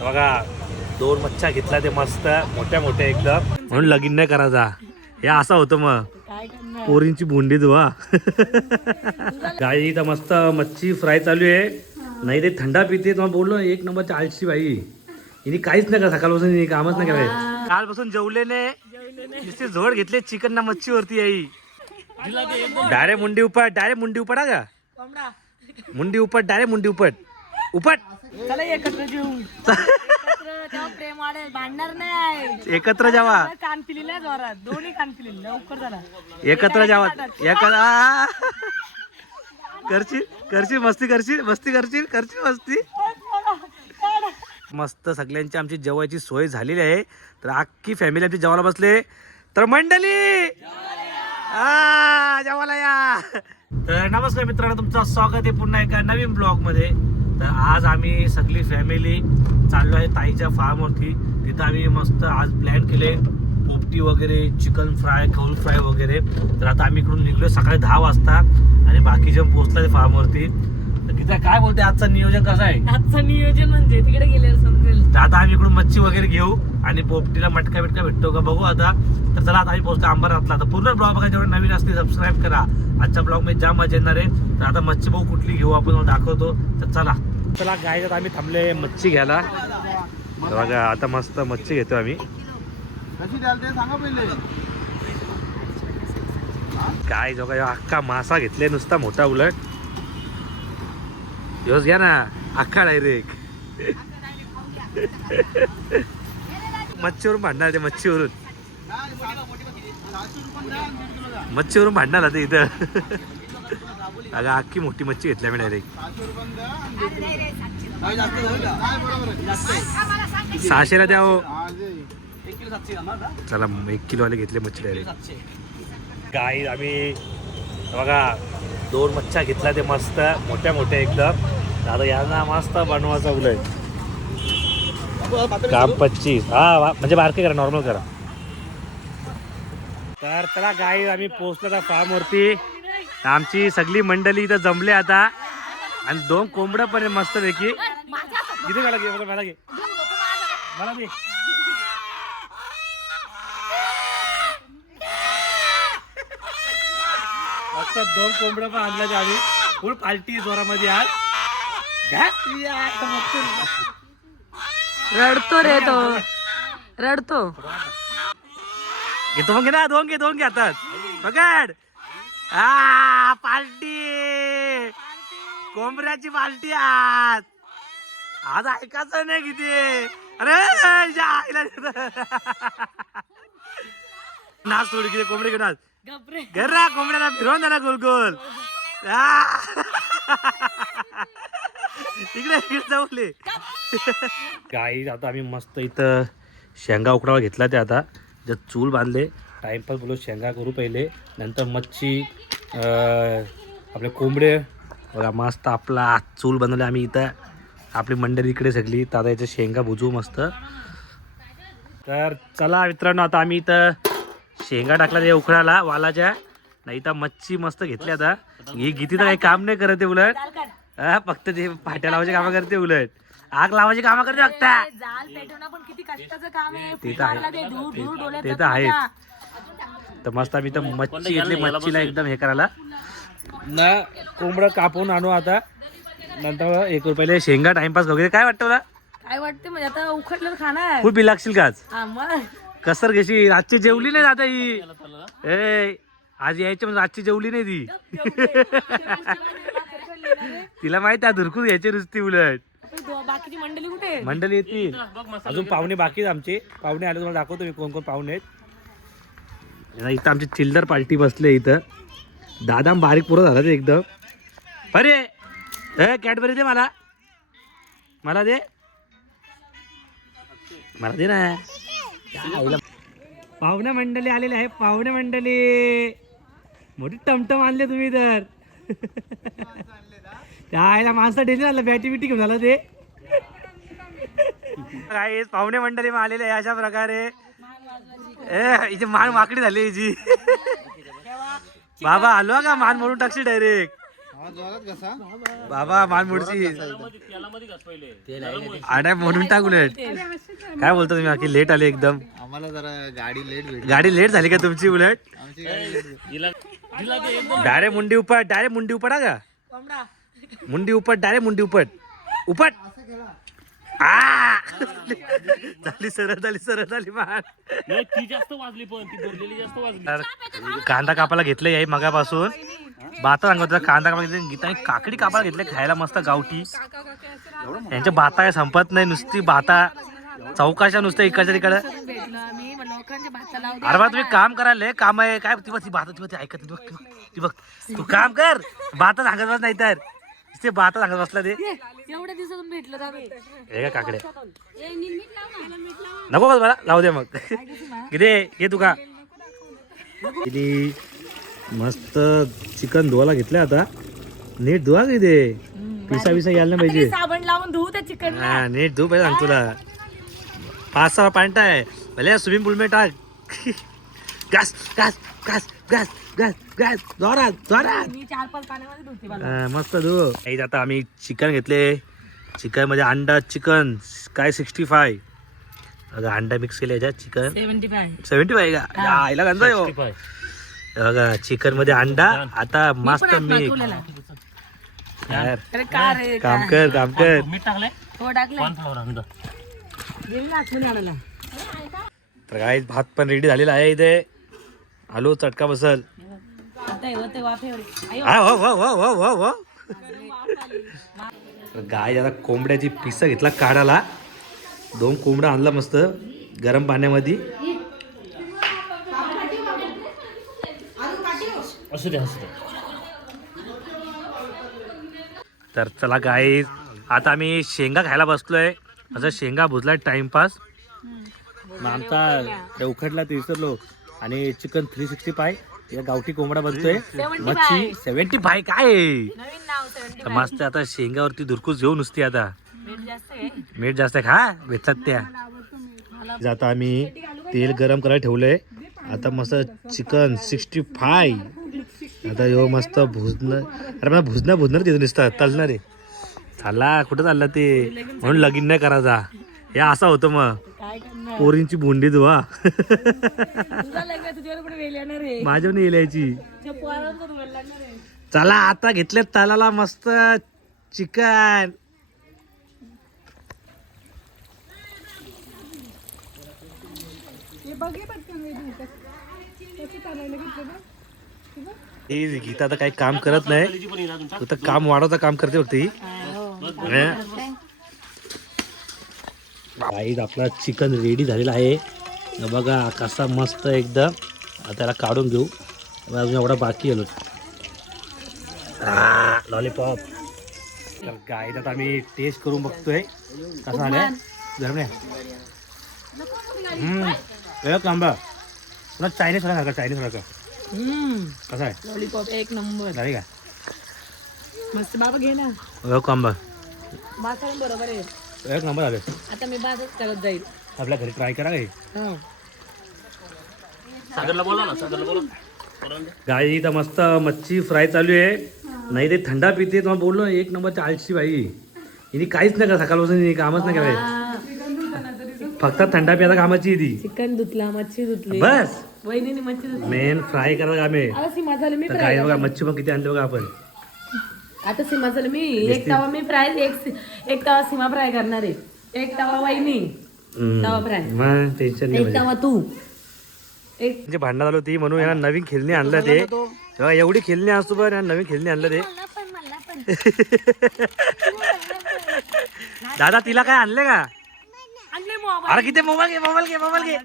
बघा दोन मच्छा घेतला ते मस्त मोठ्या मोठ्या एकदम. म्हणून लगीन नाही करायचा. हे असं होतं मग. काय करणार? पोरींची भुंडी धुवा गाई इथं मस्त मच्छी फ्राय चालू आहे. नाही ते थंडा पिते तुम्हाला बोललो ना, एक नंबरची आळशी बाई. हिने काहीच नाही करा सकाळपासून हिने कामच नाही करायचं कालपासून जेवले नाही नुसते झोड घेतले चिकन ना मच्छी वरती आई. डायरेक्ट मुंडी उपट डायरेक्ट मुंडी उपटा का? मुंडी उपट डायरेक्ट मुंडी उपट. उपट. चला एकत्र जेऊ. एकत्र तेव्हा प्रेम वाढेल भांडणार नाही. एकत्र जावा कान जोरात. दोन्ही कान पिलेले लवकर झाला एकत्र जावा एकत्र करशील? करशील? मस्ती करशील? मस्ती करशील? करशील मस्ती? मस्त. सगळ्यांची आमची जेवायची सोय झालेली आहे. तर अख्खी फॅमिली आमची जेवायला बसले. तर मंडळी! आ, जेवायला या. तर नमस्कार मित्रांनो तुमचं स्वागत आहे पुन्हा एका नवीन ब्लॉगमध्ये. तर आज आम्ही सगळी फॅमिली चाललो आहे ताईच्या फार्मवरती तिथं आम्ही मस्त आज प्लॅन केले. पोपटी वगैरे चिकन फ्राय कौल फ्राय वगैरे. तर आता आम्ही इकडून निघलो सकाळी दहा वाजता आणि बाकी जण पोहोचला फार्मवरती तर तिथं काय बोलते आजचं नियोजन कसं आहे? आजचं नियोजन म्हणजे तिकडे गेले समजेल. तर आता आम्ही इकडून मच्छी वगैरे घेऊ आणि पोपटीला मटका बिटका भेटतो का बघू आता. तर चला आता आम्ही पोहोचतो अंबरनाथला. तर पूर्ण ब्लॉग बघा जेवढे नवीन असते सबस्क्राईब करा. आजच्या ब्लॉगमध्ये जाम मजा येणार आहे तर आता मच्छी बघू कुठली घेऊ आपण दाखवतो. तर चला. चला गायच्यात आम्ही थांबले मच्छी घ्यायला. बघा आता मस्त मच्छी घेतो आम्ही. कशी द्याल ते सांगा पहिले. काय जो काय अख्खा मासा घेतले नुसता मोठा उलट. दिवस घ्या ना अख्खा डायरेक्ट मच्छीवरून भांडणार ते मच्छीवरून. मच्छीवरून भांडणार आता इथं. अगं अख्खी मोठी मच्छी घेतल्या मी डायरेक्ट सहाशेला द्या हो. चला एक किलोवाले घेतले मच्छी डायरेक्ट काही आम्ही बघा दोन मच्छ्या घेतल्या ते मस्त मोठ्या मोठ्या एकदम. आता यांना मस्त बनवायचा उलट. काम पच्चीस. हा म्हणजे बारके करा नॉर्मल करा. तर चला गाई आम्ही पोहोचलो फार्म वरती. आमची सगळी मंडळी इथं जमले आता. आणि दोन कोंबड्या पण आहे मस्त पैकी किती मला घे मला घे. मला घे. फक्त दोन कोंबड्या पण आणल्या आम्ही. फुल पार्टी जोरामध्ये आज. रडतो रे तो. रडतो. घेतो मग घे ना दोन घे दोन घे हातात पकड. आ पार्टी कोंबड्याची पार्टी आज. आज ऐकायचं नाही किती. अरे जा आईला नाच सोड किती कोंबडी घेऊन आज. घर कोंबड्याला फिरवून द्या ना गोल गोल! इकडे इकडे जाऊले काही आता आम्ही मस्त इथं शेंगा उकडावा घेतला ते आता. जर चूल बांधले. टाइमपास बोलू शेंगा करू पहिले. नंतर मच्छी आपले कोंबडे. बघा मस्त आपला चूल बनवले आम्ही इथं. आपली मंडळी इकडे सगळी. दादा याच्या शेंगा भुजू मस्त. तर चला मित्रांनो आता आम्ही इथं शेंगा टाकला त्या उकडाला वालाच्या. नाही तर मच्छी मस्त घेतली आता. ही गीती तर काही काम नाही करत आहे उलट. हा, फक्त ते फाट्या लावायची कामं करते उलट. आग लावायची कामं करते फक्त. ए, जाल पेटवणं पण किती कष्टाचं काम आहे. ते तर आहे. ते धूर धूर डोळ्यात ते तर आहेच. तर मस्त आम्ही तर मच्छी घेतली मच्छीला एकदम हे करायला. ना कोंबडं कापून आणू आता. नंतर एक रुपयाला शेंगा टाइमपास वगैरे. काय वाटतं तुला? काय वाटते म्हणजे आता उखडलं खाणार. खूप लागशील का आज? हा, मग. कसर घेशी रातची जेवली नाही आता ही. ए आज यायची म्हणजे रातची जेवली नाही ती. तिला माहिती आहे धुरकूस घ्यायची नुसती उलट. दो- बाकीची मंडळी कुठे? आहे? मंडळी येतील अजून पाहुणे बाकी आहेत आमचे. पाहुणे आले तुम्हाला दाखवतो मी कोण कोण पाहुणे आहेत. इथं आमची चिल्लर पार्टी बसले इथं. दादा बारीक पुरं झालं ते एकदम. अरे ए कॅडबरी दे मला. मला दे. मला दे ना. काय आईला- पाहुणे मंडळी आलेले आहे पाहुणे मंडळी. मोठी टमटम आणले तुम्ही तर त्या आईला माणसं डेली आलं बॅटी बिटी घेऊन आलं ते. काय पाहुणे मंडळी मग आलेले आहे अशा प्रकारे. ए हिची मान वाकडी झाली हिची. बाबा आलो का? मान म्हणून टाकशी डायरेक्ट बाबा मानमुडची आड्या म्हणून टाकून काय बोलतो तुम्ही की लेट आले एकदम. आम्हाला जरा गाडी लेट भेटली. गाडी लेट झाली का तुमची उलट? डायरेक्ट मुंडी उपट डायरेक्ट मुंडी उपट हा का? मुंडी उपट डायरेक्ट मुंडी उपट. उपट. आ! झाली सरळ झाली सरळ झाली मान ती जास्त वाजली पण ती भरलेली जास्त वाजली. कांदा कापायला घेतले याई मगापासून. भाता सांगत होता कांदा कापायला घेतले गीताने काकडी कापायला घेतले खायला मस्त गावठी. यांच्या भाता काय संपत नाही नुसती भाता. चौकाशा नुसत्या इकडच्या तिकडं. अरे बा तुम्ही काम करायला लय काम आहे. काय ती बघ ती ऐकत नाही. ती बघ, ती बघ ती काम कर. भाता सांगत बस नाही तर ते भाता सांगत बसला ते. एवढ्या दिवसातून भेटलो हे काकडे? नको बस मला लावू दे मग. किती घे तू का. मस्त चिकन धुवायला घेतलं आता. नीट धुवा किती पिसा पिसा यायला नाही पाहिजे. साबण लावून धुवू त्या चिकन हा नीट धू पाहिजे सांग तुला पाच सहा पॉइंट आहे. भले स्विमिंग पूल में टाक. Gas gas gas gas gas gas जोरात जोरात. मी चार पाच पाण्यामध्ये धुते मला हा, मस्त धू. काही आता आम्ही चिकन घेतले. चिकनमध्ये अंडा चिकन काय सिक्स्टी फाय बघा अंडा मिक्स केले याच्यात chicken. Seventy five. Seventy five का? या, आईला गंजा हो. हे बघा चिकनमध्ये अंडा आता मस्त मीठ यार, अरे का रे? काम कर काम कर. मीठ टाकलंय? हो टाकलं कॉर्नफ्लॉवर अंद गेली ना आठवणी आणायला तर काय भात पण रेडी झालेला आहे इथे. आलो चटका बसल. हा, हो हो हो हो हो हो तर गाय आता कोंबड्याची पिसा घेतला काढाला दोन कोंबडा आणला मस्त गरम पाण्यामध्ये. असू दे असू दे. तर चला गाय आता आम्ही शेंगा खायला बसलोय. असं शेंगा भुजलाय टाइमपास. मग आमचा उखडला ते विसरलो. आणि चिकन थ्री सिक्स्टी फाय या गावठी कोंबडा बनतोय. मच्छी सेव्हन्टी फाय काय? तर मस्त आता शेंगावरती दुरकूस घेऊ नुसती आता. मीठ जास्त आहे. मीठ जास्त आहे खा भेटतात त्या. आता आम्ही तेल गरम करायला ठेवलंय. आता मस्त चिकन सिक्स्टी फाय आता यो मस्त भुजणं. अरे मला भुजणं भुजणार तिथं नुसतं तलणार. आहे चालला कुठं चालला ते? म्हणून लगीन नाही करायचा. हे असं होतं मग. काय करणार पोरींची भोंडी धुवा. तुझा लग्न तुझ्यावर पण येणार आहे माझ्या नाही यायची तुझ्या लागणार आहे चला आता घेतले तालाला मस्त चिकन. हे गीता आता काही काम करत नाही. तू तर काम वाढवता काम करते फक्त ही. गाईज आपला चिकन रेडी झालेला आहे. बघा कसा मस्त एकदम. आता त्याला काढून घेऊ. अजून एवढा बाकी आलो लॉलीपॉप तर गाईज आता आम्ही टेस्ट करून बघतोय. कसा आलाय? गरम नंबर पुन्हा चायनीज सारखा चायनीज सारखा. कसा आहे? लॉलीपॉप एक नंबर. झाली का? मस्त बाबा घे ना. एक बरोबर आहे. एक नंबर आले. आता मी करत जाईल. आपल्या घरी ट्राय करा हा. सागरला बोला ना सागरला बोला. गाई इथं मस्त मच्छी फ्राय चालू आहे. नाही ते थंडा पिते तुम्हाला बोललो ना, एक नंबरची आळशी बाई. हिने काहीच नाही करा सकाळपासून हिने कामच नाही करायचं फक्त थंडा पियाचा कामाची आहे ती. चिकन धुतला मच्छी धुतली. बस. वहिनीने मच्छी धुतली. मेन फ्राय करा काम आहे आता मी तर काय बघा मच्छी पण किती आणली बघा आपण. आता सीमा झालं मी एक तवा मी फ्राय एक एक तवा सीमा फ्राय करणार आहे. एक तवा वहिनी हम्म. तवा फ्राय मग टेन्शन नाही एक म्हणजे. तवा तू. एक म्हणजे भांडण झालं होती म्हणून यांना नवीन खेळणी आणलं ते. तेव्हा एवढी खेळणी असतो बरं यांना नवीन खेळणी आणलं ते. दादा तिला काय आणले का? आणले मोबाईल. अरे किती मोबाईल घे मोबाईल घे मोबाईल घे.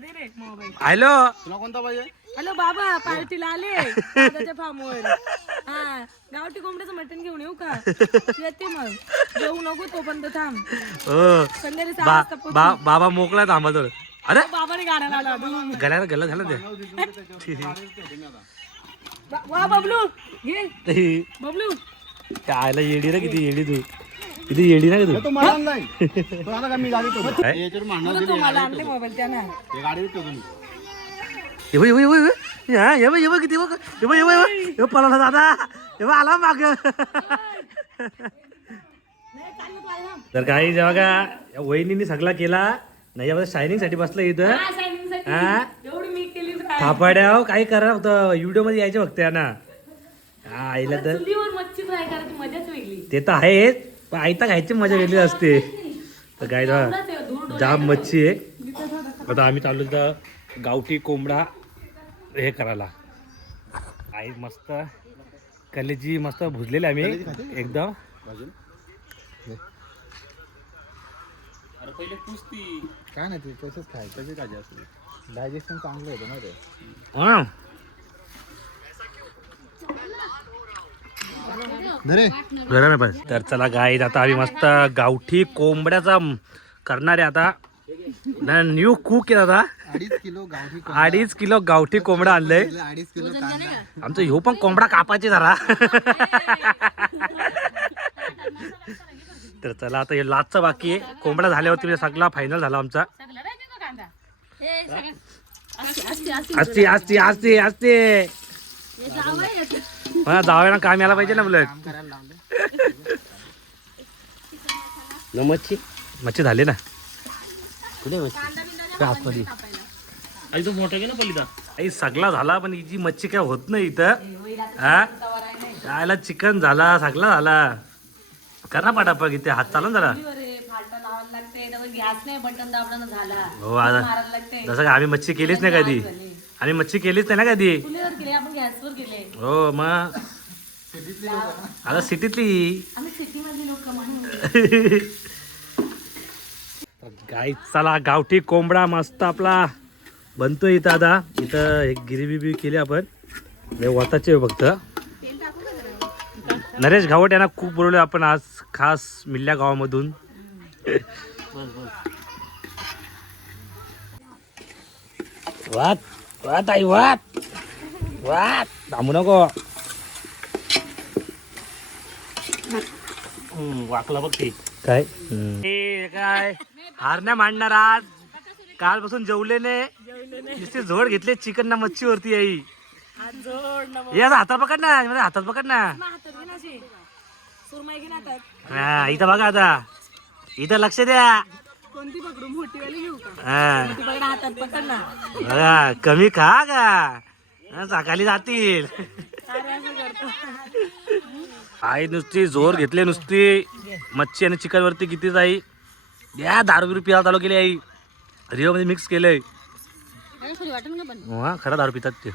हॅलो. तुला कोणता पाहिजे? हॅलो बाबा पार्टीला आले. दादाच्या फार्मवर हा गावठी कोंबड्याचं मटण घेऊन येऊ का? येते मग. जेवू नको तोपर्यंत थांब. हो. संध्याकाळी सहा बा वाजता पोहोचू. बा बाबा मोकला थांबा तर अरे! बाबाने गाड्या लावला दोन. गळ्याला गल्ला झालं ते. बा- वा बबलू घे. बबलू. आयला येडी रे किती येडी तू. किती येडी ना का तो मला नाही तो आता मी गाडी? याच्यावर मांडणार आणले मोबाईल त्यानं. ते गाडी होय होय होय. हा हे बघ किती बघ बघ हे बघ. हे पळाला दादा. बघ आला माग. तर काही जेव्हा का या वहिनीने सगळा केला नाही यामध्ये शायनिंगसाठी बसलं इथं. हा, साठी. हा? थापाड्या काही करा होतं. व्हिडिओमध्ये यायचे फक्त ना हा आईला तर. ते तर आहेच पण आयता खायची मजा वेगळी असते. तर काय जाम मच्छी आहे. आता आम्ही चालू गावठी कोंबडा हे करायला. आई मस्त कलेजी मस्त भुजलेली आम्ही एकदम. अरे पहिले कुस्ती. काय नाही ते तसंच खायचं. कशी काजी असते. डायजेशन चांगलं होतं ना ते हा. तर चला गाई आता आम्ही मस्त गावठी कोंबड्याचा करणार आहे आता न्यू कुक आहे आता अडीच किलो गावठी अडीच किलो गावठी कोंबडा आणलंय. अडीच किलो कांदा. आमचं ह्यो पण कोंबडा कापायचे जरा. तर चला आता हे लाचचं बाकी आहे. कोंबडा झाल्यावरती म्हणजे सगळा फायनल झाला आमचा. नाही हे असते असते असते असते हे जावयाला काम यायला पाहिजे ना बुलट काम करायला लावलं. न मच्छी? मच्छी झाली ना. कुठे आई तो मोठा घे ना पलिता? आई सगळा झाला पण हिची मच्छी काय होत नाही इथं. हा? यायला चिकन झाला सगळा झाला. करा पाटापा इथे हात चालू ना जरा. हो आता जसं का आम्ही मच्छी केलीच नाही कधी. आम्ही मच्छी केलीच नाही ना कधी? चुलीवर केले आपण गॅसवर केले हो मग आता सिटीतली गाय चला गावठी कोंबडा मस्त आपला. बनतोय इथं आता. इथं एक गिरी बिबी केली आपण. वताचे फक्त. नरेश घावट यांना खूप बोलवले आपण आज खास मिल्ल्या गावामधून. वात वात आई वात. वात. थांबू नको. वाकला बघ ते. काय? काय? हार नाही मांडणार आज. कालपासून जेवले ने नुसते झोड घेतले चिकन ना मच्छी. वरती आई असं हातात पकड ना. म्हणजे हातात पकड ना. हा इथं बघा आता. इथं लक्ष द्या. कोणती पकडू? मोठी वाली घेऊ का? हा. मोठी पकड हातात पकड ना. बघा कमी खा का? सकाळी जातील. आई नुसती जोर घेतले नुसती. मच्छी आणि चिकन वरती किती जाई? द्या दारू बिरू पिया चालू केली आई. रिओ मध्ये मिक्स केलंय. हा खरं दारू पितात ते.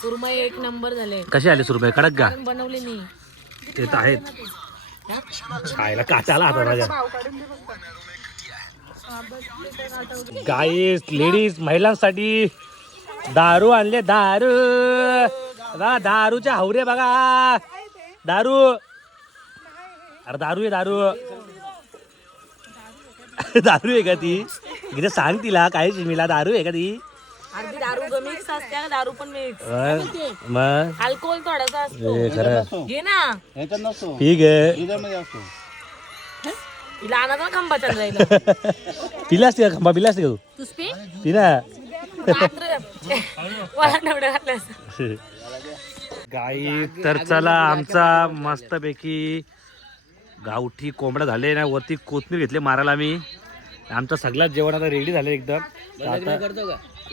सुरमई एक नंबर झाले. कसे आले सुरुपये कडक का? बनवले मी ते तर आहेत. खायला काटाला आता माझ्या गाईस लेडीज महिलांसाठी दारू आणले दारू. बघा दारूच्या हावरे बघा. दारू. अरे दारू आहे दारू. दारू आहे का ती? इथे सांग तिला काय मिला दारू आहे का ती? अर्धी दारू मिक्स असते दारू पण मिक्स मग- मग? अल्कोहोल थोडासा असतो. हे खरं. घे ना. ह्याच्यात नसतो. ठीक आहे दुधामध्ये असतो. तिला आणा ना खंबा पिला असते का खंबा? पिला असते का तू? तू स्पे ती ना. मला नवडं घातलं गाई तर चला आमचा मस्तपैकी गावठी कोंबडा झाले ना वरती कोथमीर घेतले मारायला आम्ही. आमचं सगळ्यात जेवण आता रेडी झाले एकदम. आता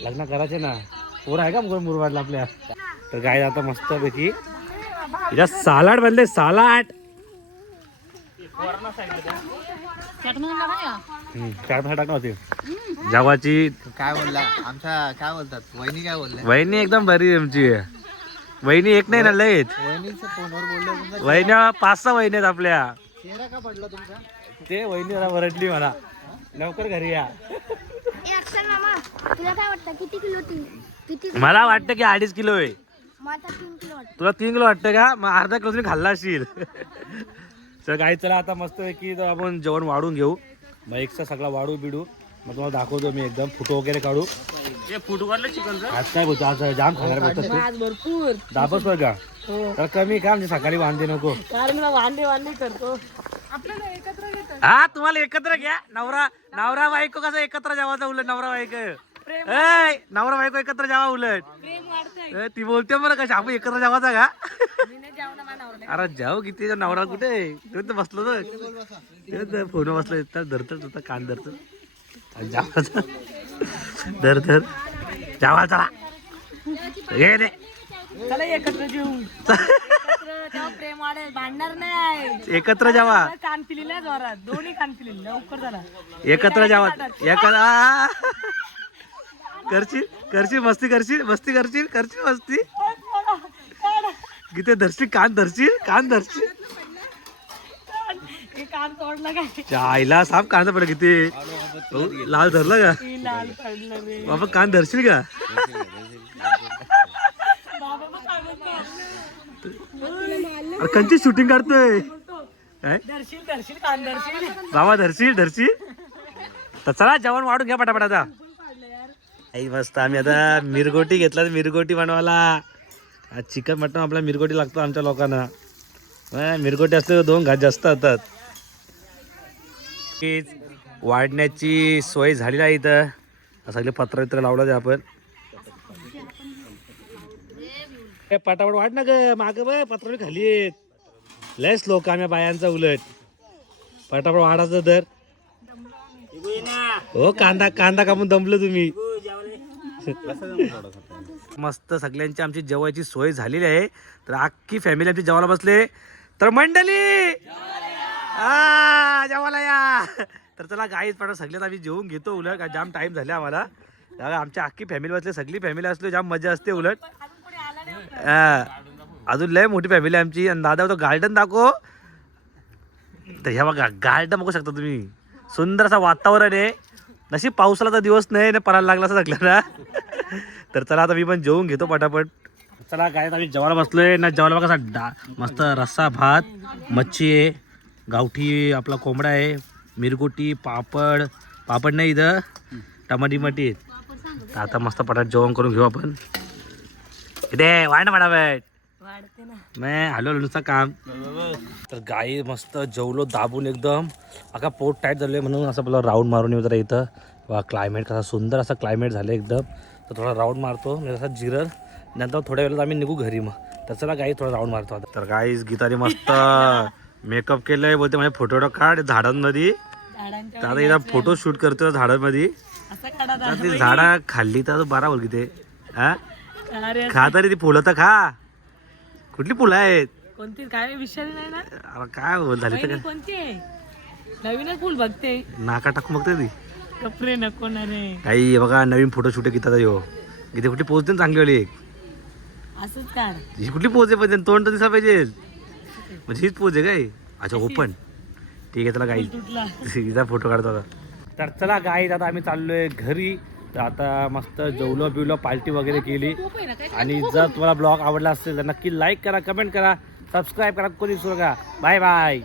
लग्न करायचे ना. पोर आहे का मुर मुरवाडला आपल्या? तर गाय आता मस्तपैकी इथं सालाड बनले सालाड हम्म, काय भाषा टाकणार होते. जवाची काय बोलला? आमच्या काय बोलतात? वहिनी काय बोलल्या? वहिनी एकदम बरी आमची. वहिनी एक नाही ना तुमचा वहिन्या पाच सहा वहिनी आहेत आपल्या. चेहरा का पडला तुमचा? ते वहिनी मला वरडली मला. लवकर घरी या. ए अक्षर मामा तुला काय वाटतं? किती किलो ती किती मला वाटतं की अडीच किलो आहे. माझा तीन किलो वाटतं. तुला तीन किलो वाटतं का? मग अर्धा किलो तुम्ही खाल्ला असशील तर काही चला आता मस्त की आपण जेवण वाढून घेऊ. मग एकचा सगळा वाढू बिडू मग तुम्हाला दाखवतो मी एकदम. फोटो वगैरे काढू. हे फुटू काढलं चिकनचं? आज काय बोलतो आज जाम खाणार तू. आज भरपूर. दाबस का? हो. तर कमी का म्हणजे सकाळी वांदे नको. कारण मी वांदे वांदे करतो. हा तुम्हाला एकत्र घ्या. नवरा नवरा बायको कसं एकत्र जेवायचं उलट नवरा बायको? प्रेम ए नवरा बायको एकत्र जावा उलट. प्रेम वाढतंय. ए, ती बोलते मला कशा आपण एकत्र जावाचा का. अरे जाऊ किती नवरा कुठे आहे? तो तर बसलो तर फोन बसलो तुझा कान धरतो धर धर. जावा चला. घे दे. चला एकत्र जेऊ एकत्र तेव्हा प्रेम वाढेल भांडणार नाही. एकत्र जावा. कान जोरात. दोन्ही कान लवकर झाला एकत्र जावा. एकत्र. करशील? करशील? मस्ती करशील? मस्ती करशील? करशील मस्ती? किती धरशील? कान धरशील? कान धरशील? हे कान तोडला काय चायला साप कांदा पडला किती? हो, लाल धरला का? लाल पडलं रे. बाबा कान धरशील का? बाबा पण सांगत नाही. अरे कंची शूटिंग काढतोय काय? धरशील धरशील कान धरशील. बाबा धरशील धरशील. तर चला जेवण वाढून घ्या पटापट आता. आई मस्त. आम्ही आता मिरगोटी घेतला मिरगोटी बनवायला. आज चिकन मटन आपला मिरगोटी लागतो आमच्या लोकांना. हा, मिरगोटी असते तर दोन घात जास्त होतात. वाढण्याची सोय झाली आहे इथं. सगळे पत्र वित्र लावलं ते आपण. पटापट वाढ ना ग माग बघ पत्र खाली आहेत. लयच लोक आम्ही बायांचा उलट. पटापट वाढायचं तर हो कांदा कांदा कापून दमलं तुम्ही. मस्त सगळ्यांची आमची जेवायची सोय झालेली आहे. तर अख्खी फॅमिली आमची जेवायला बसले. तर मंडळी! आ जेवायला या. तर चला गाईच पण सगळ्यात आम्ही जेवून घेतो उलट का जाम टाइम झाला आम्हाला. आमच्या अख्खी फॅमिली बसले सगळी फॅमिली असलो जाम मजा असते उलट. अजून लय मोठी फॅमिली आमची. आणि दादा तो गार्डन दाखव. तर ह्या बघा गार्डन बघू शकता तुम्ही. सुंदर असं वातावरण आहे. नशीब पावसाला तर दिवस नाही ना पडायला लागला असं लागलं ना तर चला आता मी पण जेवून घेतो पटापट. चला काय आम्ही जेवायला बसलोय. ना जेवायला बघा असा डा मस्त रस्सा भात मच्छी आहे. गावठी आपला कोंबडा आहे मिरगुटी पापड पापड नाही इथं टमाटी मटी. आता मस्त पटाट जेवण करून घेऊ आपण. इथे वाढ ना मैं हॅलो नुसतं काम. तर गाई मस्त जेवलो दाबून एकदम. अका पोट टाईट झालं म्हणून असं आपलं राऊंड मारून येऊ जरा इथं. वा क्लायमेट कसा सुंदर असं क्लायमेट झालं एकदम. तर थोडा राऊंड मारतो म्हणजे असं जिरर नंतर थोड्या वेळात आम्ही निघू घरी मग. तर चला गाई थोडा राऊंड मारतो आता. तर गाईच गीताने मस्त मेकअप केलंय बोलते म्हणजे फोटो काढ झाडांमध्ये तर आता इथं फोटो शूट करतो झाडांमध्ये तर ती झाडं खाल्ली तर बारा बोल किती हा? अरे खा तरी ती फुलं तर खा. कुठली फुलं आहेत? कोणती? काय विषय नाही ना. काय बोल झाली तर कोणती नवीनच फुल बघते. नाका टाकू मग ती कपडे नको ना रे. काही बघा नवीन फोटो शूट घेतात यो इथे कुठली पोच दे चांगली वाली एक? असंच काढ. ही कुठली आहे पण तोंड तर दिसला पाहिजे. म्हणजे हीच पोच आहे काय? अच्छा ओपन ठीक आहे चला गाई तुटला. हिचा फोटो काढतो आता. तर चला गाईत आता आम्ही चाललोय घरी. तर आता मस्त जेवलो बिवलो पार्टी वगैरे केली. आणि जर तुम्हाला ब्लॉग आवडला असेल तर नक्की लाईक करा कमेंट करा सबस्क्राईब करा कोणी विसरू नका बाय बाय